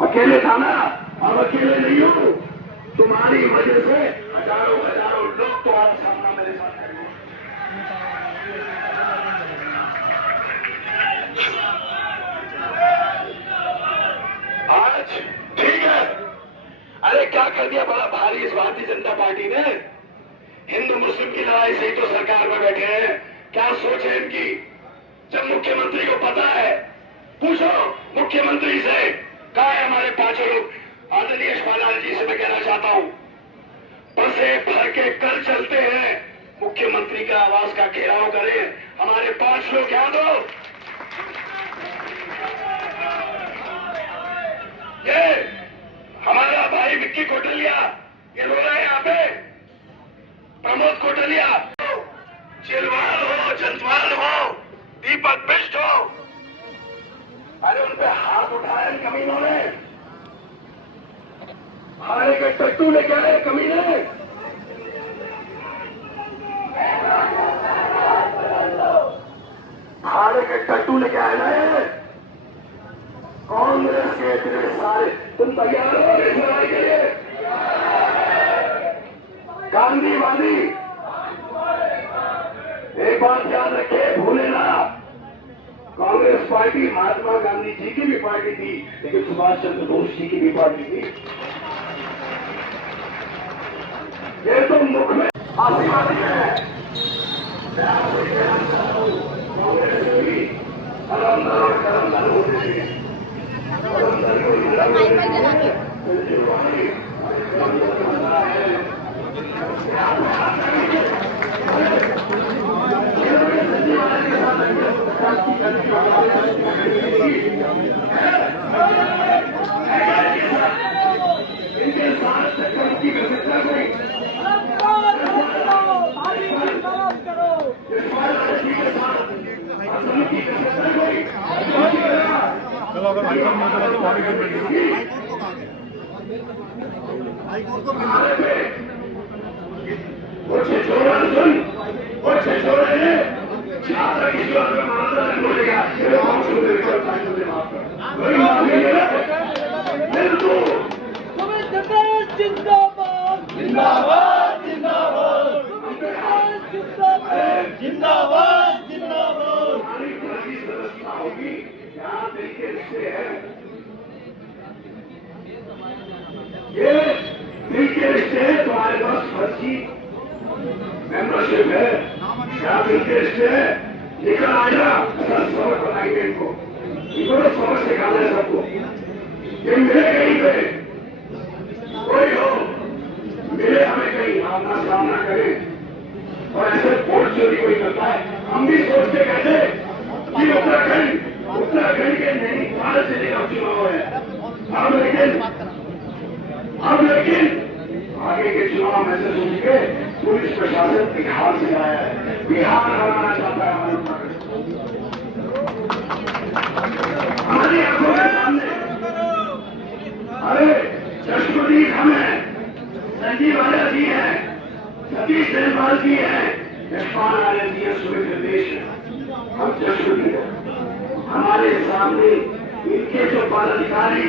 अकेले था ना, अब अकेले नहीं हूँ। तुम्हारी वजह से हजारों हजारों लोग तुम्हारा सामना मेरे साथ करेंगे। आज ठीक है, अरे क्या कर दिया बड़ा भारी इस भारतीय जनता पार्टी ने। हिंदू मुस्लिम की लड़ाई से ही तो सरकार में बैठे हैं, क्या सोच है इनकी। जब मुख्यमंत्री को पता है, पूछो मुख्यमंत्री से, कहा है हमारे पांचों लोग। आदरणीय यशपाल लाल जी से मैं कहना चाहता हूं, बसें भर के कल चलते हैं, मुख्यमंत्री का आवास का घेराव करें, हमारे 5 लोग याद हो। ये हमारा भाई विक्की कोटलिया, ये रो रहे हैं यहाँ पे, प्रमोद कोटलिया, चिलवाल हो, जंतवाल हो, दीपक बिष्ट हो, अरे उन पे हाथ उठाए कमीनों ने, हारे के टट्टू लेके आए कमीने। हारे के टट्टू लेके आए ना कांग्रेस के इतने सारे। तुम तैयार हो इस लड़ाई के लिए? गांधीवादी, एक बात याद रखे, भूले ना, कांग्रेस पार्टी महात्मा गांधी जी की भी पार्टी थी, लेकिन सुभाष चंद्र बोस जी की भी पार्टी थी। ये तो मुख में आशीर्वादी है। कांग्रेस की अलंदर और करंदर होते थे, करंदर को इनके साथ टक्कर की व्यवस्था करी। चलो अगर हाईकोर्ट में तो पानी कर बैठिए। हाईकोर्ट को कुछ छोरा सुन, कुछ छोरा है छात्र की जो अगर मात्रा नहीं बोलेगा तेरे मां से मेरे को टाइम दे माफ कर कोई माफ नहीं है। फिर तू जिंदाबाद जिंदाबाद जिंदाबाद जिंदाबाद जिंदाबाद जिंदाबाद। हमारी पूरी व्यवस्था होगी, यहाँ दिल के रिश्ते हैं, ये दिल के रिश्ते हैं। तुम्हारे पास फर्जी मेंबरशिप है, क्या दिल के रिश्ते है, निकल आजा। सबक बनाएंगे इनको तो सबक सिखाना है सबको। ये मिले कहीं पे, कोई हो मिले हमें कहीं, आमना सामना करें। और ऐसे वोट चोरी कोई करता है, हम भी सोचते कहते कि उत्तराखंड के नैनीताल जिले का चुनाव है। अब लेकिन आगे के चुनाव में से सोच के पुलिस प्रशासन बिहार से आया है, बिहार बनाना चाहता है हमारी आंखों के सामने। अरे जशपुरदीप हम हैं, संजीव आर्य जी हैं, सतीश देवपाल जी हैं, यशपाल आर्य जी हैं, सुमित निर्देश है। हम जशपुरदीप हैं, हमारे सामने इनके जो पदाधिकारी,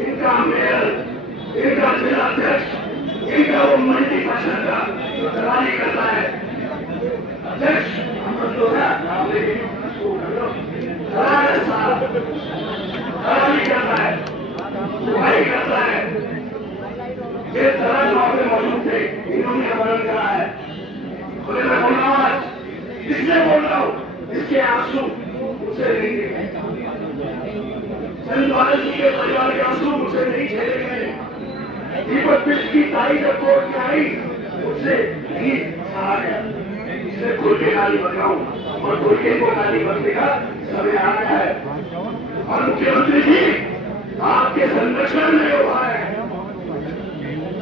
इनका मेयर, इनका जिलाध्यक्ष, इनका वो मल्टीपर्सन का जो दलाली करता है अध्यक्ष, हम लोग दलाली करता है, सुधाई करता है। ये तरह वहां पे मौजूद थे, इन्होंने वर्णन करा है। बोले मैं बोल रहा हूँ आज, इसलिए बोल रहा हूँ, इसके आंसू मुझसे नहीं देखे, चंद्रवाल जी के परिवार के आंसू मुझसे नहीं झेले गए। दीपक बिष्ट की ताई जब कोर्ट में आई, उससे नहीं सहा गया। इससे खुल के गाली बन रहा हूँ और खुल के को गाली बनने का समय आ गया है। और मुख्यमंत्री जी आपके संरक्षण में हुआ है,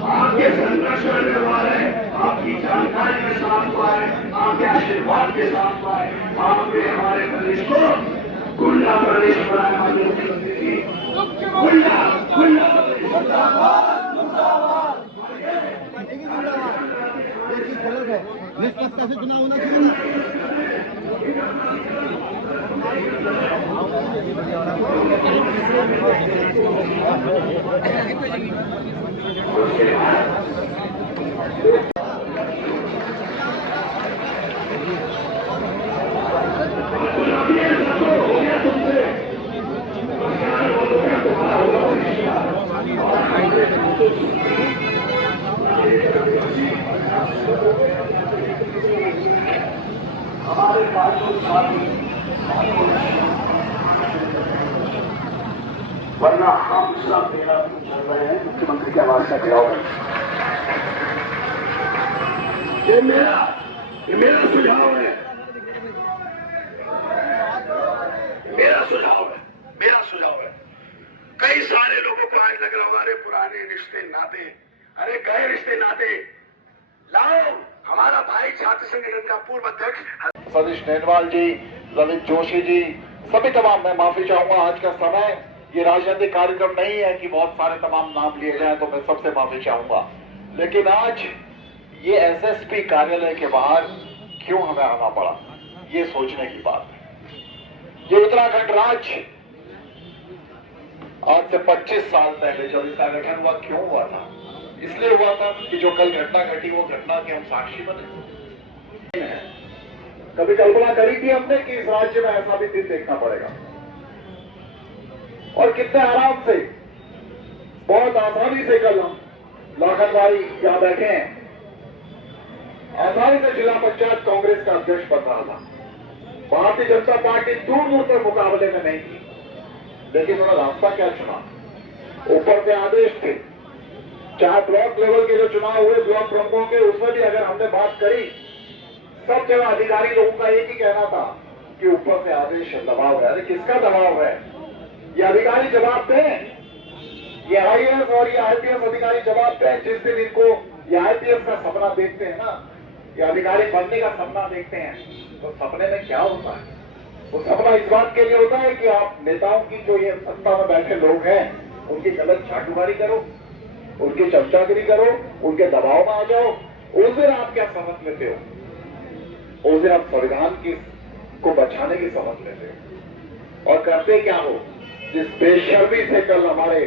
आपके संरक्षण में हुआ है, आपकी जानकारी के साथ हुआ है, आपके आशीर्वाद के साथ हुआ है। आपने हमारे प्रदेश को गुंडा प्रदेश बनाया। हमारे मुख्यमंत्री जी गुंडा गुंडा प्रदेश गलत है, निष्पक्ष कैसे चुनाव होना चाहिए। हमारे बातचीत साथी वरना हम सब मेरा चल रहे हैं मुख्यमंत्री के आवाज का घेराव है। ये मेरा सुझाव है, मेरा सुझाव है। कई सारे लोगों को आज लग रहा होगा अरे पुराने रिश्ते नाते, अरे गए रिश्ते नाते लाओ। हमारा भाई छात्र संगठन का पूर्व अध्यक्ष सतीश नेनवाल जी, ललित जोशी जी, सभी तमाम, मैं माफी चाहूंगा। आज का समय ये राजनीतिक कार्यक्रम नहीं है कि बहुत सारे तमाम नाम लिए जाएं, तो मैं सबसे माफी चाहूंगा। लेकिन आज ये एसएसपी कार्यालय के बाहर क्यों हमें आना पड़ा, ये सोचने की बात है। ये उत्तराखंड राज्य आज से 25 साल पहले जब इसका गठन हुआ, क्यों हुआ था? इसलिए हुआ था कि जो कल घटना घटी वो घटना के हम साक्षी बने। कभी कल्पना करी थी हमने कि इस राज्य में ऐसा भी दिन देखना पड़ेगा, और कितने आराम से, बहुत आसानी से कल हम लाखन भाई यहां बैठे हैं, आसानी से जिला पंचायत कांग्रेस का अध्यक्ष बन रहा था। भारतीय जनता पार्टी दूर दूर तक मुकाबले में नहीं थी, लेकिन उन्होंने रास्ता क्या चुना? ऊपर से आदेश थे। चाहे ब्लॉक लेवल के जो चुनाव हुए ब्लॉक प्रमुखों के, उसमें भी अगर हमने बात करी, सब जगह अधिकारी लोगों का एक ही कहना था कि ऊपर से आदेश दबाव है। अरे किसका दबाव है? ये अधिकारी जवाब दें, ये आईएएस और ये आईपीएस अधिकारी जवाब दें। जिस दिन इनको ये आईपीएस का सपना देखते हैं ना, ये अधिकारी बनने का सपना देखते हैं, तो सपने में क्या होता है? वो सपना इस बात के लिए होता है कि आप नेताओं की, जो ये सत्ता में बैठे लोग हैं, उनकी गलत चाटुकारी करो, उनकी चमचागिरी करो, उनके दबाव में आ जाओ। उस दिन आप क्या समझ लेते हो? उस दिन आप संविधान की को बचाने की समझ लेते हो, और करते क्या हो? जिस बेशर्मी से कल हमारे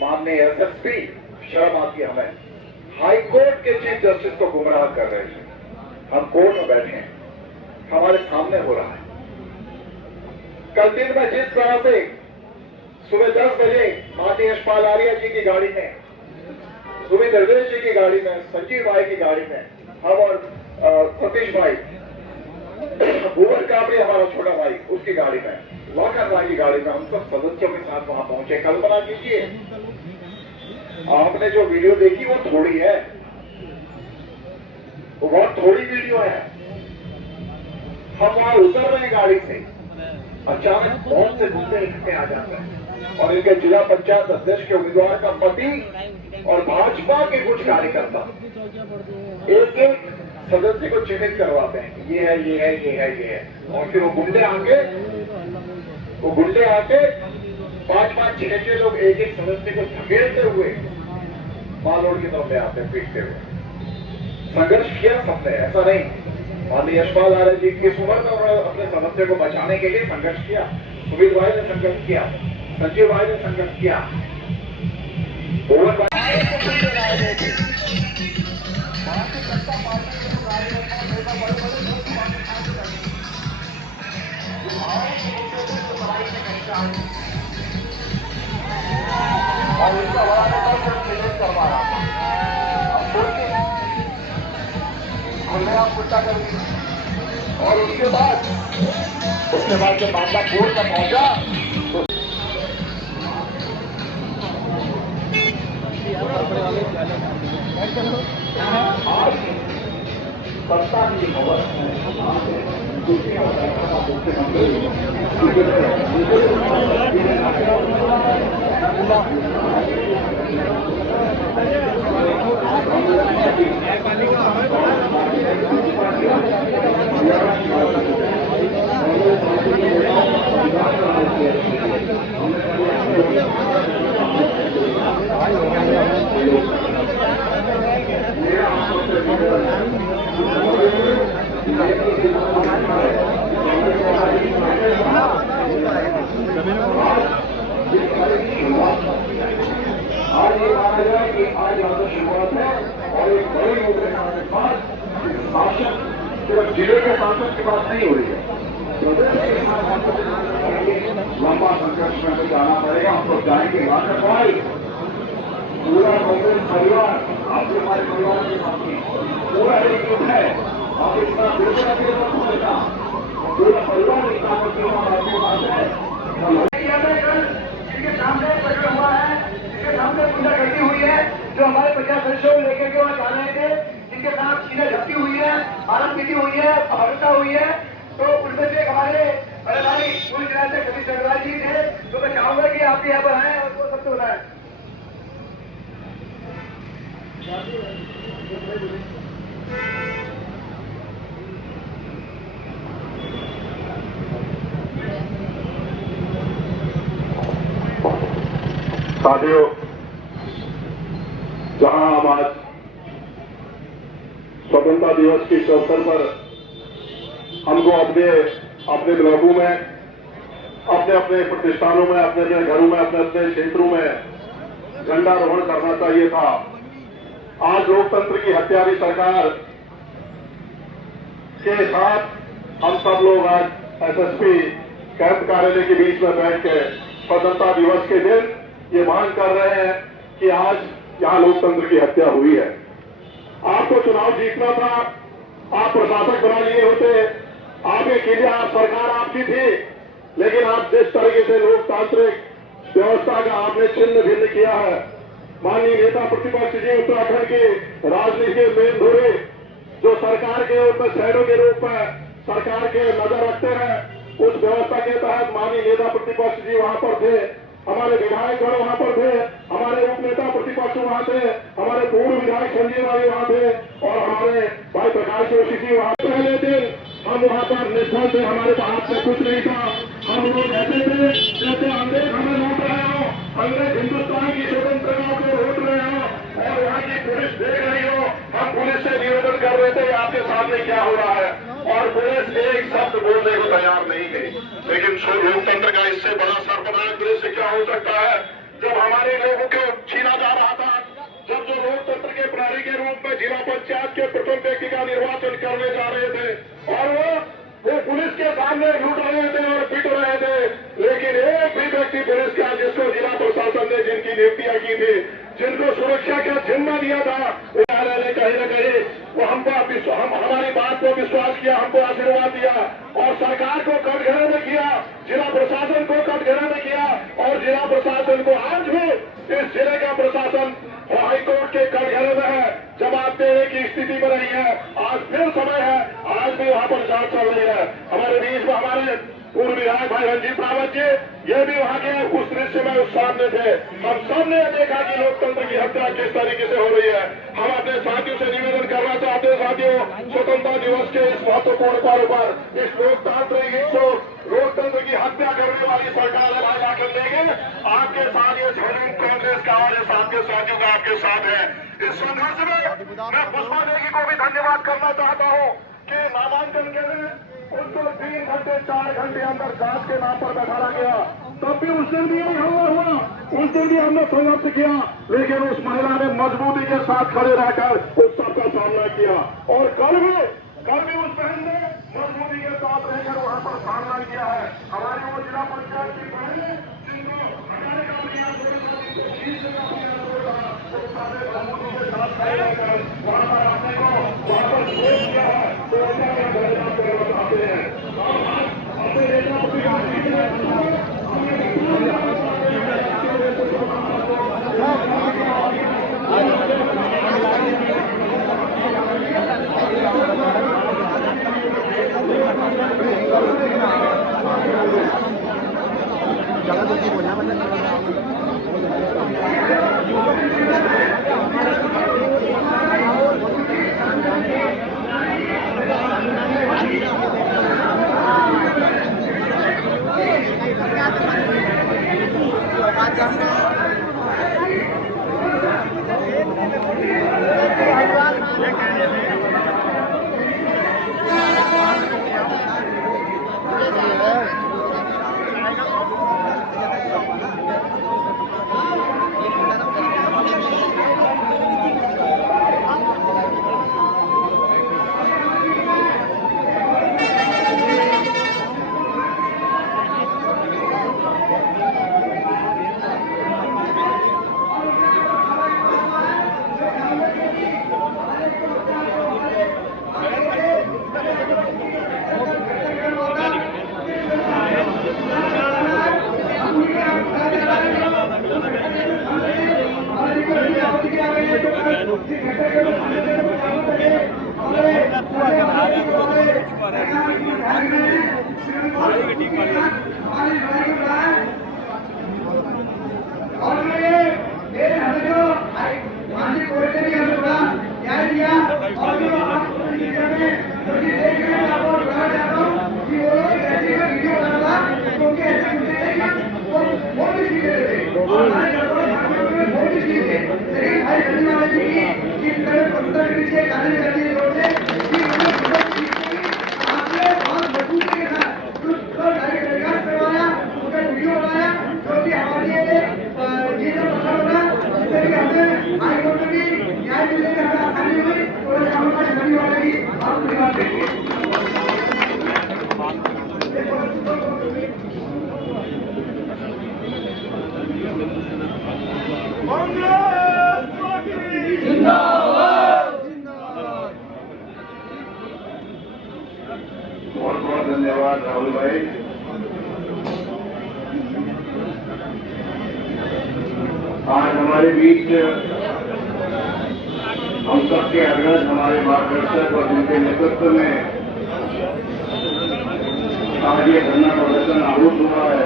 माननीय एसएसपी, शर्म आती हमें, हाई कोर्ट के चीफ जस्टिस को गुमराह कर रहे थे। हम कोर्ट में बैठे हैं, हमारे सामने हो रहा है। कल दिन में जिस तरह से सुबह 10 बजे माननीय यशपाल आर्या जी की गाड़ी में, सुमित हृदय जी की गाड़ी में, संजीव भाई की गाड़ी में, हम और सतीश भाई, भूवर काबड़ी हमारा छोटा भाई, उसकी गाड़ी में, लाखन भाई की गाड़ी में, हम सब सदस्यों के साथ वहां पहुंचे। कल्पना कीजिए, आपने जो वीडियो देखी वो थोड़ी है, वो बहुत थोड़ी वीडियो है। हम वहां उतर रहे हैं गाड़ी से, अचानक बहुत से गुंडे इकट्ठे आ जाते हैं, और इनके जिला पंचायत अध्यक्ष के उम्मीदवार का पति और भाजपा के कुछ कार्यकर्ता एक एक सदस्य को चिन्हित करवाते हैं, ये है, ये है, ये है, ये है, और फिर वो गुंडे आके 5-5, 6-6 लोग एक एक सदस्य को धकेलते हुए मालौड़ की तरफ ले आते हैं, पीटते हुए। संघर्ष किया सबने, ऐसा नहीं। माननीय यशपाल आर्य जी किस उम्र में उन्होंने अपने सदस्य को बचाने के लिए संघर्ष किया, सुमित भाई ने संघर्ष किया, संजीव भाई ने संघर्ष किया, भारतीय जनता पार्टी के कार्यकर्ता नेता बड़े-बड़े लोग और इसका बड़ा नेता सिर्फ विरोध करवा रहा था। अब खुले आप गुस्सा कर दी, और उसके बाद जब मामला कोर्ट में पहुंचा तो आज सत्ता की खबर सभी की बात नहीं हो रही है। लंबा संघर्ष में हमें जाना पड़ेगा, हम लोग जाएंगे भाई। पूरा कांग्रेस परिवार आपके हमारे परिवार के साथी पूरा एक ग्रुप है। आप इतना दूसरा के होगा पूरा परिवार इतना आपके पास है। जिनके सामने प्रकट हुआ है, जिनके सामने गुंडागर्दी हुई है, जो हमारे 50 सदस्यों को लेकर के वहाँ जा रहे थे, जिनके साथ सीने झपटी हुई है, आरएमपीटी हुई है, भागवता हुई है, तो उनमें से हमारे बड़े भाई पूरी तरह से सतीश अग्रवाल जी थे। तो मैं चाहूंगा कि आप यहाँ पर आए और वो सबसे बनाए। साथियों, जहां हम आज स्वतंत्रता दिवस के इस अवसर पर हमको अपने अपने ब्लॉकों में, अपने अपने प्रतिष्ठानों में, अपने अपने घरों में, अपने अपने क्षेत्रों में झंडारोहण करना चाहिए था। आज लोकतंत्र की हत्यारी सरकार के साथ हम सब लोग आज एसएसपी कैंप कार्यालय के बीच में बैठ के स्वतंत्रता दिवस के दिन ये मांग कर रहे हैं कि आज यहां लोकतंत्र की हत्या हुई है। आपको चुनाव जीतना था, आप प्रशासक बना लिए होते, आगे के लिए आप सरकार आपकी थी, लेकिन आप जिस तरीके से लोकतांत्रिक व्यवस्था का आपने छिन्न भिन्न किया है, माननीय नेता प्रतिपक्ष जी उत्तराखंड के राजनीति के मेन धुरे जो सरकार के ऊपर शहरों के रूप में सरकार के नजर रखते हैं, उस व्यवस्था के तहत माननीय नेता प्रतिपक्ष जी वहां पर थे, हमारे विधायकगण वहां पर थे, हमारे उप नेता प्रतिपक्ष वहां थे, हमारे पूर्व विधायक संजय भाई वहां थे और हमारे भाई प्रकाश जोशी जी वहां। पहले दिन हम वहां पर निष्फल थे, हमारे हाथ में कुछ नहीं था। हम लोग ऐसे थे जैसे अंग्रेज हमें लूट रहे हो, अंग्रेज हिंदुस्तान की स्वतंत्रता को लूट रहे हो और यहाँ की पुलिस देख रही हो। हम पुलिस से निवेदन कर रहे थे आपके सामने क्या हो रहा है, और पुलिस एक शब्द बोलने को तैयार नहीं है। लेकिन लोकतंत्र का इससे बड़ा सर्वनाश दृश्य क्या हो सकता है, जब हमारे लोगों को छीना जा रहा था, जब जो लोकतंत्र के प्रहरी के रूप में जिला पंचायत के प्रथम व्यक्ति का निर्वाचन करने जा रहे थे और वो पुलिस के सामने लूट रहे थे और पिट रहे थे, लेकिन एक भी व्यक्ति पुलिस का जिसको जिला प्रशासन ने जिनकी नियुक्तियां की थी, जिनको सुरक्षा का जिम्मा दिया था, उन्होंने कहीं न कहीं वो हमको हमारी बात को विश्वास किया, हमको आशीर्वाद दिया और सरकार को कटघरे में किया, जिला प्रशासन को कटघरे में किया और जिला प्रशासन को आज भी इस जिले का प्रशासन हाईकोर्ट के कटघरे में है, जवाब देने की स्थिति में नहीं है। आज फिर समय है, आज भी वहां पर जांच चल रही है। हमारे बीच में हमारे पूर्व विधायक भाई रंजीत रावत जी, ये भी वहां के उस दृश्य में उस सामने थे। हम सबने देखा कि लोकतंत्र की हत्या किस तरीके से हो रही है। हम अपने साथियों से निवेदन करना चाहते हैं, साथियों, स्वतंत्रता दिवस के इस महत्वपूर्ण पर्व पर इस लोकतंत्र की हत्या करने वाली सरकार है भाई आखिर देंगे आपके साथ, ये झुंझुनू कांग्रेस का और इस आपके साथियों का आपके साथ है। इस संघर्ष में मैं पुष्पा देवी को भी धन्यवाद करना चाहता हूँ कि नामांकन के लिए उनको 3 घंटे 4 घंटे अंदर जांच के नाम पर बैठाया गया, तब भी उस दिन भी यही हमला हुआ, उस दिन भी हमने संघर्ष किया, लेकिन उस महिला ने मजबूती के साथ खड़े रहकर उस सबका सामना किया और कल भी उस बहन ने मजबूती के साथ रहकर वहां पर सामना किया है। हमारी वो जिला पंचायत की बहनें जिनको हटाने का अभियान मजबूती के साथ खड़े रहकर वहां पर अपने को वहां पर शोध किया है, तो उनका बलिदान करना चाहते हैं। अपने नेता कहने वाले थे कि पंद्रह के नीचे कार्य करने की ओर से आपने बहुत मजबूती के साथ टेलीकास्ट करवाया, उसका वीडियो बनाया, जो कि हमारे लिए ये जो मतलब होगा उससे भी हमें हाई कोर्ट में भी न्याय मिलने में हमें आसानी हुई और हमारे शनि वाले भी आप परिवार देखिए। बहुत बहुत धन्यवाद राहुल भाई। आज हमारे बीच हम सबके अग्रज, हमारे मार्गदर्शक और जिनके नेतृत्व में आज ये धरना प्रदर्शन आहूत हुआ है,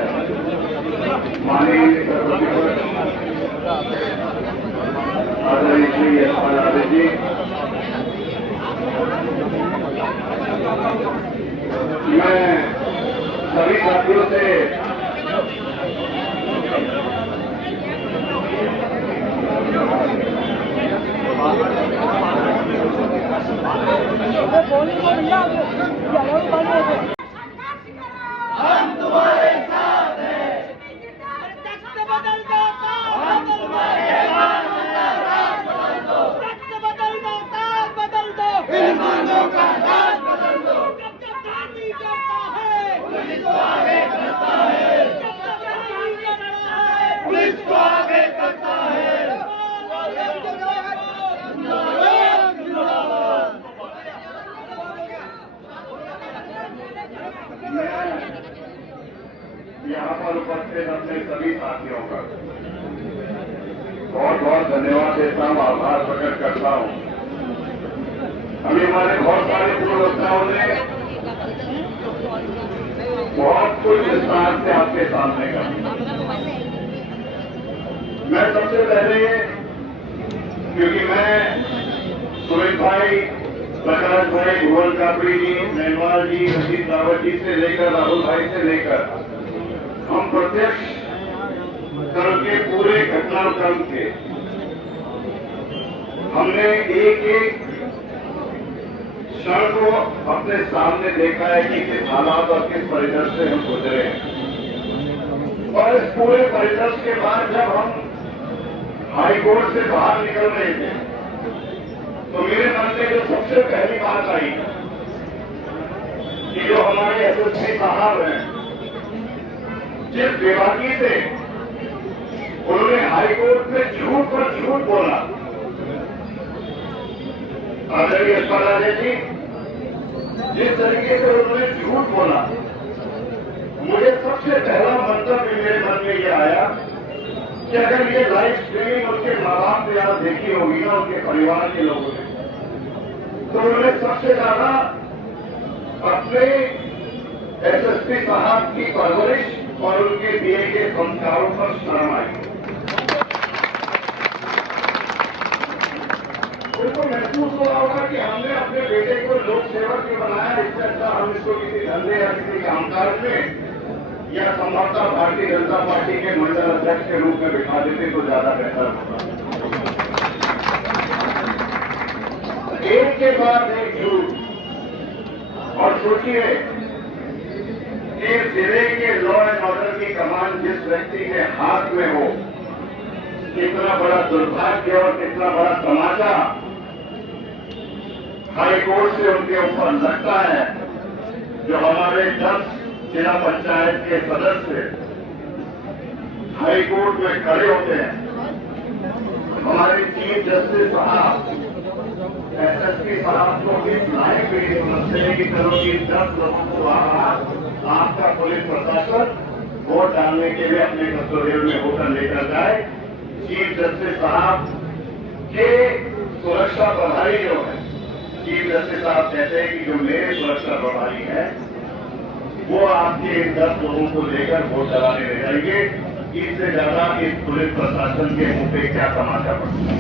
माननीय सर्वोच्च आदरणीय श्री यशपाल यादव जी, मैं सभी साथियों से हम तुम्हारे साथ हैं। तख्त बदल दो, ताज बदल दो, ताज बदल दो, ईमानों का ताज बदल दो। जब जब गांधी करता है, पुलिस को आगे करता है। जब जब गांधी करता है, पुलिस को आगे करता है। यहाँ पर उपस्थित अपने सभी साथियों का बहुत बहुत धन्यवाद देता हूँ, आभार प्रकट करता हूँ। अभी हमारे बहुत सारे पूर्ववक्ताओं ने बहुत कुछ विस्तार से आपके सामने का। मैं सबसे पहले, क्योंकि मैं सुमित भाई, प्रकाश भाई, भुवन कापड़ी जी, मेनवाल जी, रंजीत रावत जी से लेकर राहुल भाई से लेकर हम प्रत्यक्ष करके पूरे घटनाक्रम के हमने एक एक क्षण को अपने सामने देखा है कि किस हालात और किस परिदृश्य से हम गुजरे हैं। और इस पूरे परिदृश्य के बाद जब हम हाईकोर्ट से बाहर निकल रहे थे तो मेरे मन में जो सबसे पहली बात आई कि जो हमारे एसएसपी साहब हैं, जिस बेबाकी से उन्होंने हाईकोर्ट में झूठ पर झूठ बोला, आदरणीय यशपाल जी, जिस तरीके से उन्होंने झूठ बोला, मुझे सबसे पहला मंतव्य मेरे मन में ये आया कि अगर ये लाइव स्ट्रीमिंग उनके माँ बाप ने यहाँ देखी होगी ना, उनके परिवार के लोगों ने, तो उन्होंने सबसे ज्यादा अपने एसएसपी साहब की परवरिश और उनके दिए गए संस्कारों पर शर्म आई। उनको महसूस हो रहा होगा कि हमने अपने बेटे को लोक सेवक भी बनाया, इससे अच्छा हम इसको किसी धंधे या किसी कामकाज में या संभवतः भारतीय जनता पार्टी के मंडल अध्यक्ष के रूप में बिठा देते तो ज्यादा बेहतर होगा। एक के बाद एक झूठ। और सोचिए कि जिले के लॉ एंड ऑर्डर की कमान जिस व्यक्ति के हाथ में हो, कितना बड़ा दुर्भाग्य और कितना बड़ा तमाचा हाईकोर्ट से उनके ऊपर लगता है। जो हमारे 10 जिला पंचायत के सदस्य हाईकोर्ट में खड़े होते हैं, हमारे चीफ जस्टिस साहब, एसएसपी साहब को इस लायक भी नहीं समझते हैं कि चलो कि 10 लोगों को आपका पुलिस प्रशासन वोट डालने के लिए अपने कस्टोडियल में होकर लेकर जाए। चीफ जस्टिस साहब के सुरक्षा प्रभारी जो है, चीफ जस्टिस साहब कहते हैं कि जो मेरे सुरक्षा प्रभारी है वो आपके इन 10 लोगों को लेकर वोट डलाने ले जाएंगे। इससे ज्यादा इस पुलिस प्रशासन के मुंह पे क्या तमाशा पड़ता है।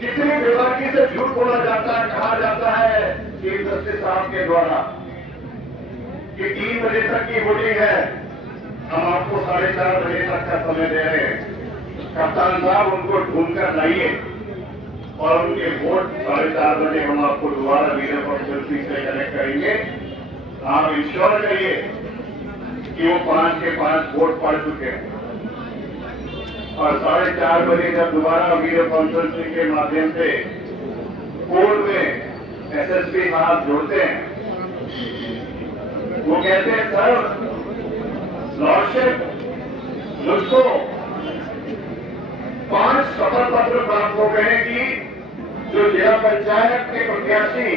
कितनी बेबाकी से झूठ बोला जाता है, कहा जाता है चीफ जस्टिस साहब के द्वारा कि 3 बजे तक की वोटिंग है, हम आपको 4:30 बजे तक का समय दे रहे हैं। कप्तान साहब उनको ढूंढ कर लाइए और उनके वोट 4:30 बजे हम आपको दोबारा वीडियो कॉन्फ्रेंसिंग से कनेक्ट करेंगे। आप इंश्योर करिए कि वो 5 के 5 वोट पड़ चुके हैं और 4:30 बजे जब दोबारा वीडियो कॉन्फ्रेंसिंग के माध्यम से कोर्ट में एसएसपी साहब जुड़ते हैं, वो कहते हैं सर लॉर्डशिप मुझको 5 शपथ पत्र प्राप्त हो गए कि जो जिला पंचायत के प्रत्याशी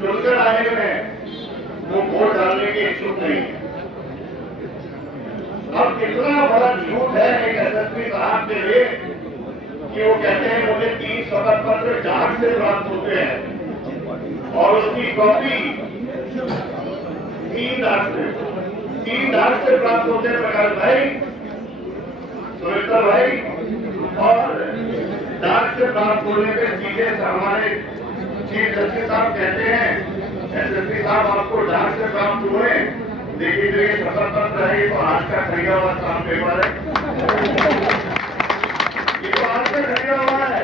चुनकर आए हुए हैं वो वोट डालने के इच्छुक नहीं है। अब कितना बड़ा झूठ है एक एसएसपी साहब के लिए कि वो कहते हैं मुझे 3 शपथ पत्र जांच से प्राप्त होते हैं और उसकी कॉपी 3 डाक से प्राप्त होते हैं प्रकाश भाई, सुमित्रा भाई, और डाक से प्राप्त होने के सीधे हमारे चीफ जस्टिस साहब कहते हैं एसएसपी साहब आपको डाक से प्राप्त हुए, देखिए जो ये शपथ पत्र है तो आज का खरीदा हुआ काम पेपर है, ये तो आज का खरीदा हुआ है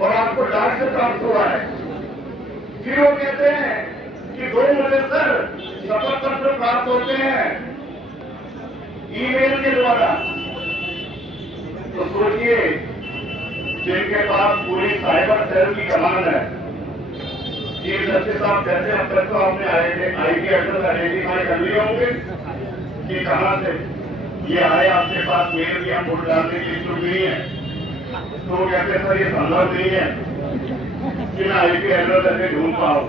और आपको डाक से प्राप्त हुआ है। फिर वो कहते हैं कि 2 बजे सर शपथ पत्र प्राप्त होते हैं ईमेल के द्वारा। तो सोचिए जिनके पास पूरी साइबर सेल की कमान है, चीफ जस्टिस साहब कहते हैं अब तक तो आपने आईपी एड्रेस आइडेंटिफाई कर लिए होंगे कि कहां से ये आए आपके पास मेल की हम वोट डालने की इच्छुक नहीं है। तो वो कहते हैं सर ये संभव नहीं है कि मैं आईपी एड्रेस ऐसे ढूंढ पाऊं,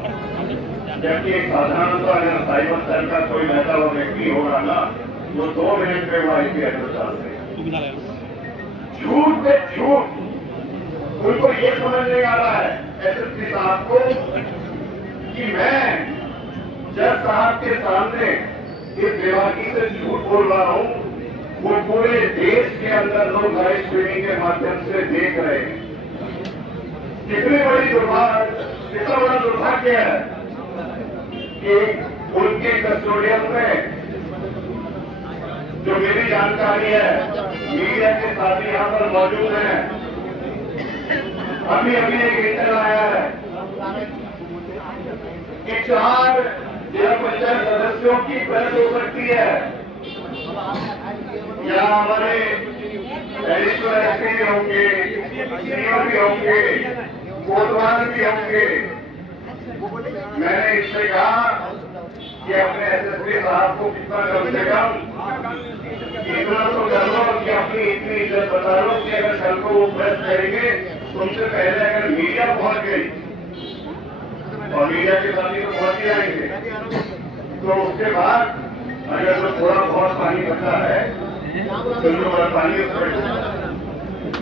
जबकि एक साधारण सा अगर साइबर सेल का कोई बैठा हुआ व्यक्ति होगा ना वो 2 मिनट में वो आईपी एड्रेस डालते हैं। झूठ पे झूठ। उनको ये समझ नहीं आ रहा है एसएसपी साहब को कि मैं जज साहब के सामने इस बेबाकी से झूठ बोल रहा हूं, वो पूरे देश के अंदर लोग लाइव स्ट्रीमिंग के माध्यम से देख रहे हैं। कितनी कितना बड़ा दुर्भाग्य है कि उनके कस्टोडियन में जो मेरी जानकारी है मीडिया के साथी यहाँ पर मौजूद हैं। अभी एक इंटर आया है कि 4 जिला पंचायत सदस्यों की प्रेस हो सकती है, या हमारे एडिशनल एसपी भी होंगे, सीओ भी होंगे, कोतवाल भी होंगे। मैंने इससे कहा कि अपने एसएसपी साहब को कितना कम से कम इतना तो कर लो कि अपनी इतनी इज्जत बता लो कि अगर कल को वो प्रेस करेंगे तुमसे पहले अगर मीडिया पहुंच गई और मीडिया के साथी तो पहुंच ही आएंगे, तो उसके बाद अगर तो थोड़ा बहुत पानी बचा है तो जो पानी उसमें।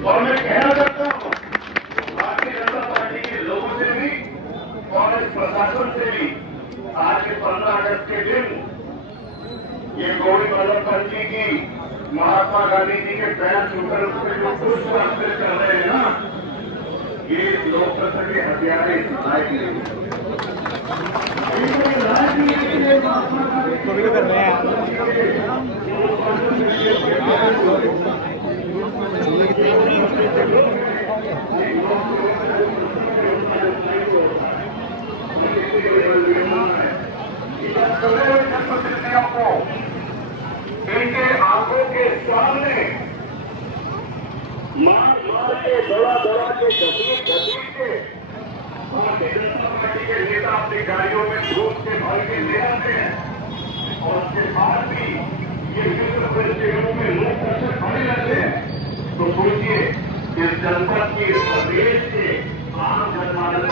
और मैं कहना चाहता हूँ भारतीय जनता पार्टी के लोगों से भी और इस प्रशासन से भी आज के 15 अगस्त के दिन ये गोविंद वल्लभ पंत जी की महात्मा गांधी जी के पैर छूकर उसमें जो पुष्प अर्पित कर रहे हैं ना, ये लोकतंत्र के हथियार इनके आंखों के सामने मार के दौड़ा के घसीट के भारतीय जनता पार्टी के नेता अपनी गाड़ियों में धूप से भर के ले आते हैं और उसके बाद भी ये मित्र स्टेडियमों में लोग कैसे खड़े रहते हैं। तो सोचिए इस जनपद की, इस प्रदेश के आम जनमानस